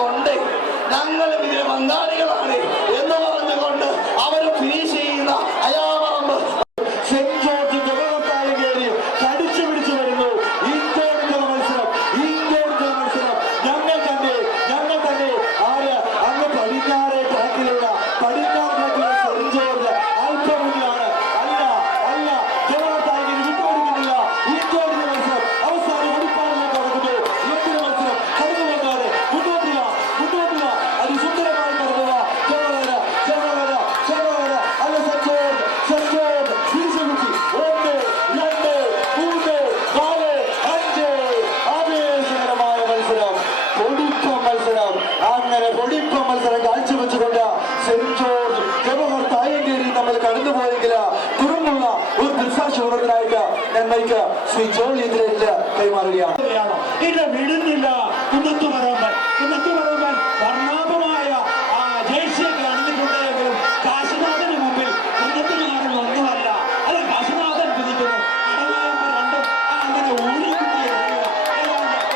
കൊണ്ട് ഞങ്ങളും ഇതിന് പങ്കാളികളാണ് എന്ന് പറഞ്ഞുകൊണ്ട് അവർ ഫിനിഷ് ചെയ്യുന്ന അയാമറമ്പ് സെന്റ് ജോർജ് ജഗത്താലും കയറി കടിച്ചു പിടിച്ചു വരുന്നു. ഇഞ്ചോടിന്റെ മത്സരം ഞങ്ങൾ തന്നെ ആര് അങ്ങ് പടിഞ്ഞാറ് ട്രാക്കിലുള്ള സെന്റ് ജോർജ് അല്പം മുന്നിലാണ്. അല്ല ജഗത്താലും വിട്ടുകൊടുക്കുന്നില്ല. ഇഞ്ചോടിന്റെ മത്സരം അവസാനം ഒടിപ്പാടിലേക്ക് നടക്കുന്നു. എന്തിന് മത്സരം കടന്നു വന്നാല് മുന്നോട്ടില്ല അതിസുന്ദരമായി കടന്നു അല്ല സെന്റ് ജോർജ് തിരിച്ചുകുട്ടി 1, 2, 3, 4, 5 ആവേശകരമായ മത്സരം, മത്സരം. അങ്ങനെ പൊടിപ്പ മത്സരം കാഴ്ചവെച്ചുകൊണ്ട് സെന്റ് ജോർജ് ജവഹർ തായങ്കേരി നമ്മൾ കടന്നുപോയെങ്കിൽ തുറന്നുള്ള ഒരു ദൃശ്യാശൂർണത്തിനായിട്ട് ഞാൻ മൈക്ക് ശ്രീ ജോളി ഇതിലേക്ക് കൈമാറുകയാണ്. ഇല്ല വിടുന്നില്ല. കുന്നത്തു പറമ്പൻ വർണ്ണാഭമായ ആ ജേഴ്സിയൊക്കെ അണിഞ്ഞിട്ടുണ്ടെങ്കിലും കാശിനാഥന് മുമ്പിൽ കുന്നത്തുകാരൻ ഒന്നുമല്ല. അത് കാശിനാഥൻ കുതിക്കുന്നു. രണ്ടും അങ്ങനെ ഊരിക്കുട്ടിയെ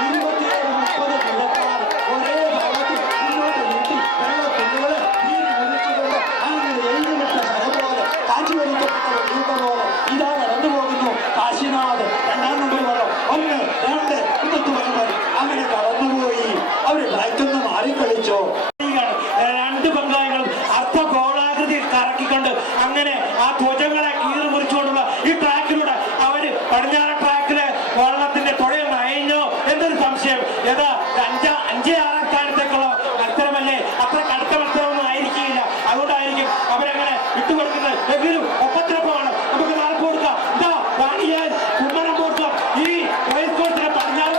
27-30 പിള്ളക്കാർ ഒരേ ഭാഗത്തിൽ മുന്നോട്ട് നീട്ടി വെള്ള തുണികള് നീരി മുറിച്ചുകൊണ്ട് അങ്ങനെ എഴുതിവിട്ട ശരം പോലെ കാറ്റുവലിക്കപ്പെട്ട പോലെ ഇതാ നടന്നു പോകുന്നു കാശിനാഥ്. 2ാം നമ്പർ വരണം 1, 2 കുന്നത്തു പറമ്പൻ അങ്ങനെ കടന്നുപോയി. അവര് കളിക്കുന്ന മാറിക്കളിച്ചോ. 2 പങ്കാളികളും അർത്ഥ ഗോളാകൃതിയിൽ കറക്കിക്കൊണ്ട് അങ്ങനെ ആ ധ്വജങ്ങളെ കീറി മുറിച്ചുകൊണ്ടുള്ള ഈ ട്രാക്കിലൂടെ അവര് പടിഞ്ഞാറ ട്രാക്കില് വെള്ളത്തിന്റെ തുഴയും അയഞ്ഞോ എന്നൊരു സംശയം. ഏതാ 5-6 സ്ഥാനത്തേക്കുള്ള മത്സരമല്ലേ, അത്ര കടുത്ത മത്സരമൊന്നും ആയിരിക്കില്ല. അതുകൊണ്ടായിരിക്കും അവരങ്ങനെ വിട്ടുകൊടുക്കുന്നത്. എങ്കിലും ഒപ്പത്തിനൊപ്പമാണ്. നമുക്ക് നാളെ കൊടുക്കാം. ഇതാ റാണിയാൽ കുമ്മനം പോർക്കം ഈ റേസ് കോഴ്സിനെ പടിഞ്ഞാറ്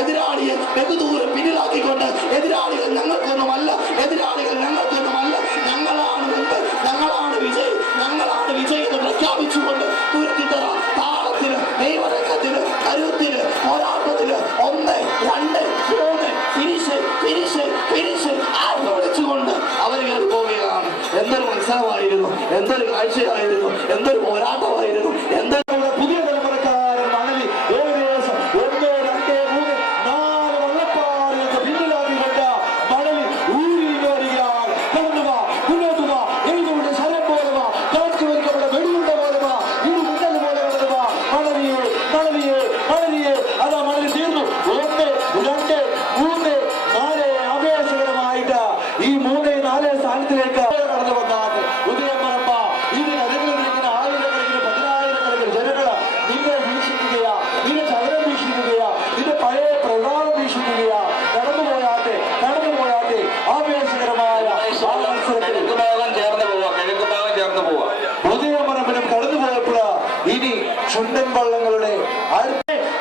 എതിരാളിയെ ബഹുദൂരം പിന്നിലാക്കിക്കൊണ്ട് എതിരാളികൾ ഞങ്ങൾക്കൊന്നുമല്ല, ഞങ്ങളാണ് മുമ്പ്, ഞങ്ങളാണ് വിജയ് എന്ന് പ്രഖ്യാപിച്ചുകൊണ്ട് തുരുത്തിത്തറ താളത്തിന്, ദൈവരംഗത്തിന്, കരുത്തിന്, പോരാട്ടത്തിന് 1, 2, 3 ഫിനിഷ് വിളിച്ചുകൊണ്ട് അവർ കയറി പോവുകയാണ്. എന്തൊരു മത്സരമായിരുന്നു, എന്തൊരു കാഴ്ചയായിരുന്നു, എന്തൊരു പോരാട്ടമായിരുന്നു. പുതിയ തലമുറക്കാരൻ മണലി ഏകദേശം 1, 2, 3, 4 വള്ളപ്പാടുകൾക്ക് പിന്നിലാക്കിക്കൊണ്ട് മണലി ഊരിവരികയാണ്. മുന്നോട്ട് വാ, എഴുതുകൊണ്ട് ശരം പോലെ വാ, കാറ്റ് വലിക്കപ്പെട്ട വെടിയുണ്ട പോലെ വാ, ഇരു മിന്നൽ പോലെ കടന്നു വാ. മണലിയെ അതാ മണലി തീർന്നു. 1, 2, 3, 4 ആവേശകരമായിട്ട് ഈ 3, 4 സ്ഥാനത്തിലേക്ക് കടന്നു വന്നാൽ ഉദയമറമ്പ ഇതിനകങ്ങളിരിക്കുന്ന ആയിരക്കണക്കിന് 10,000-കണക്കിന് ജനങ്ങൾ നിന്നെ വീക്ഷിക്കുകയാ, നിന്റെ ചവരം വീക്ഷിക്കുകയാ, നിന്റെ പഴയ പ്രധാനം വീക്ഷിക്കുകയാ. കടന്നുപോയാട്ടെ ആവേശകരമായ ചേർന്ന് പോവാ. ഉദയമറമ്പിനും കടന്നുപോയപ്പോൾ ഇനി ചുണ്ടൻ വള്ളങ്ങളുടെ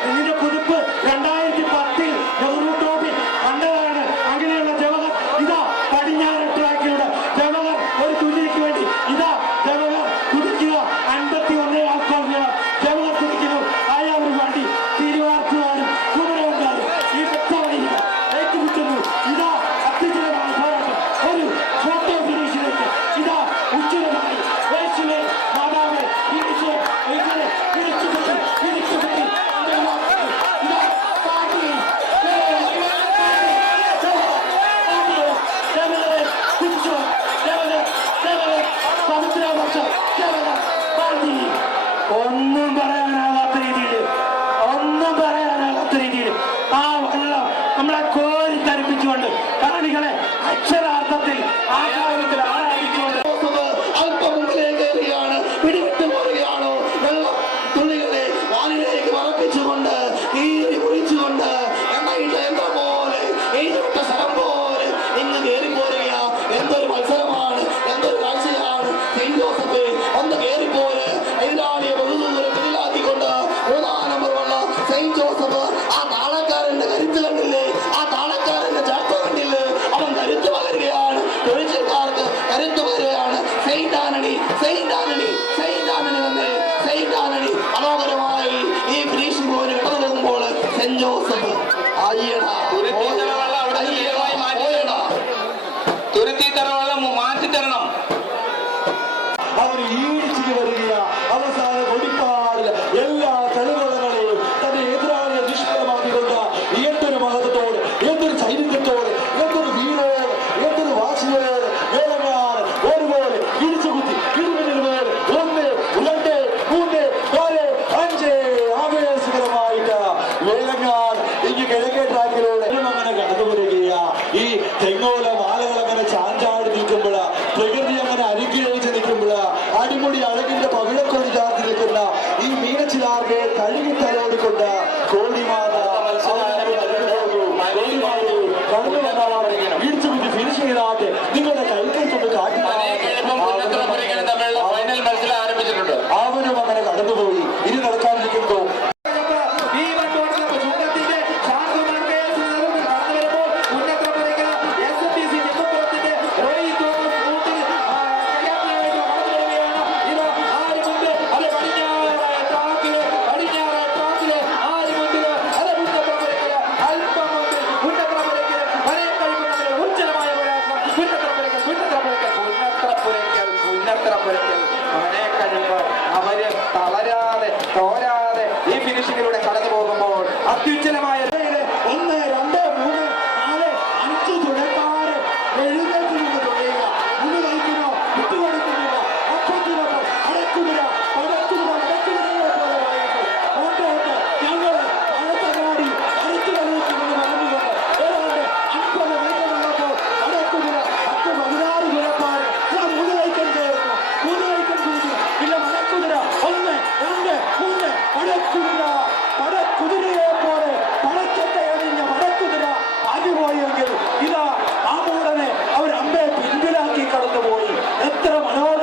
ഇതിന്റെ കുതിപ്പ് 2010 നെഹ്റു ട്രോഫി കണ്ടതാണ്. അങ്ങനെയുള്ള ജവഹർ ഇതാ പടിഞ്ഞാറ് ട്രാക്കിലൂടെ ജവഹർ ഒരു തുല്യക്ക് വേണ്ടി ഇതാ ജവഹർ കുതിക്കുക. 51 ആൾക്കാർ ജവഹർ കുതിക്കുന്നു. ആയാവർ വേണ്ടി തിരുവാർക്കുവാനും കുമരവന്മാരും ഈ വ്യക്തമായി ഏറ്റുമുട്ടുന്നു. ഇതാ അത്യുചിതമായ പോരാട്ടം. ഒരു ഫോട്ടോ ഫിനിഷിലേക്ക് ഇതാ ഉച്ചിതമായി യേശുവേ മാതാവേ ഫിനിഷ് ഇങ്ങനെ തിരിച്ചുപറ്റി ഒന്നും പറയാനാകാത്ത രീതിയിൽ ആ വെള്ളം നമ്മളെ കോരി തരിപ്പിച്ചുകൊണ്ട് കാണികളെ അക്ഷരാർത്ഥത്തിൽ ആകാരത്തിൽ ആരാധിച്ചുകൊണ്ട് അല്പം മുമ്പിലേക്ക് കയറുകയാണ്. പിടിവിട്ടു പോവുകയാണോ? വെള്ളം തുള്ളികളെ വാനിലേക്ക് പറപ്പിച്ചുകൊണ്ട് കീറി മുറിച്ചുകൊണ്ട് എന്താ പോലെ എഴുതിവിട്ട സ്ഥലം പോലെ ഇന്ന് കയറി പോരുകയാ. എന്തൊരു മത്സരമാണ്, എന്തൊരു കാഴ്ചയാണ്. സെന്റ് ജോസഫ് ഒന്ന് കയറിപ്പോര് എതിരാളിയെ ബഹുദൂരം പിന്നിലാക്കിക്കൊണ്ട് 3ാം നമ്പർ വള്ള സെന്റ് ജോസഫ് ആ താളക്കാരന്റെ കരുത്ത് കണ്ടില്ലേ, ആ താളക്കാരന്റെ ചാട്ട കണ്ടില്ലേ, അവൻ കരുത്ത് പകരുകയാണ്. തൊഴിൽക്കാർക്ക് കരുത്ത് പകരുകയാണ്. സെയിന്റ് ആന്റണി തന്നെ മനോഹരമായി അയ്യടാ തുരുത്തിത്തറവള്ള അവിടെ അയ്യടാ മാറ്റി പോയടാ തുരുത്തിത്തറവള്ള മാറ്റി തരണം. അവർ ഈടിച്ചു വരികയാ. അവസാന വെളിപ്പാടിൽ എല്ലാ തെളിവുകളെയും തന്റെ എതിരാളിയെ നിഷ്ഫലമാക്കിക്കൊണ്ട് എന്തൊരു മഹത്വത്തോട്, എന്തൊരു ചൈതന്യത്തോട്, എന്തൊരു വീരോട്, എന്തൊരു വാശിയോട് വേലങ്ങാട് ഒരുപോലെ ഇടിച്ചുകുത്തി ഇരുമിനിൽ മേൽ 1, 2, 3, 4, 5 ആവേശകരമായിട്ട് വേലങ്ങാട് ഇങ്ങ് കിഴക്കേ ട്രാക്കിലൂടെ അങ്ങനെ കടന്നു വരികയാ. ഈ തെങ്ങോല മാലകൾ അങ്ങനെ ചാഞ്ചാടി നിൽക്കുമ്പോൾ, പ്രകൃതി അങ്ങനെ അനുഗ്രഹിച്ച് നിൽക്കുമ്പോൾ, അടിമുടി അഴകിന്റെ പവിഴക്കൊടി ചാർത്തി നിൽക്കുന്ന ഈ മീനച്ചിലാർക്കെ കഴുകി തലോടിക്കൊണ്ട് കോടിമാത ഇടിച്ചുകുത്തി ഫിനിഷ് ചെയ്താട്ടെ നിങ്ങളുടെ കൈകൾ കൊണ്ട് കാട്ടി ഫൈനൽ മത്സരം ആരംഭിച്ചിട്ടുണ്ട്. അവരും അങ്ങനെ കടന്നുപോയി. ഇനി നടക്കാനിരിക്കുന്നു അവര് തളരാതെ തോരാതെ ഈ ഫിനിഷിങ്ങിലൂടെ കടന്നു പോകുമ്പോൾ അത്യുജ്വലമായ 1, 2, 3, 4, 5 തുഴക്കാര് എഴുന്നേറ്റ് നിന്ന് തുഴയുക. മുന്നു കഴിക്കുന്നോ വിട്ടുകൊടുക്കുന്നില്ല. അപ്പത്തിനൊപ്പം അടക്കുതിര പടക്കുതിര അടക്കുതിരയെ പോലെ വായിക്കും. ഓട്ടോട്ട് ഞങ്ങള് അടത്തങ്ങാടി അടുത്തു കളിയിക്കുമെന്ന് പറഞ്ഞുകൊണ്ട് ഏതാണ്ട് 50 മീറ്ററുള്ളപ്പോൾ അടക്കുതിര 10-16 തുഴക്കാര് മൂന്ന് കഴിക്കാൻ ചേർന്നു. മൂന്ന് കഴിക്കാൻ കൂടി ഇല്ല മടക്കുതിര 1, 2, 3 പടക്കുതിര പടക്കുതിരയെ പോലെ പടക്കത്തെ എറിഞ്ഞ പടക്കുതിര ആദ്യപോയെങ്കിൽ ഇതാ ആ മൂടനെ അവർ അമ്പെ പിൻപിലാക്കി കടന്നുപോയി. എത്ര മനോഹര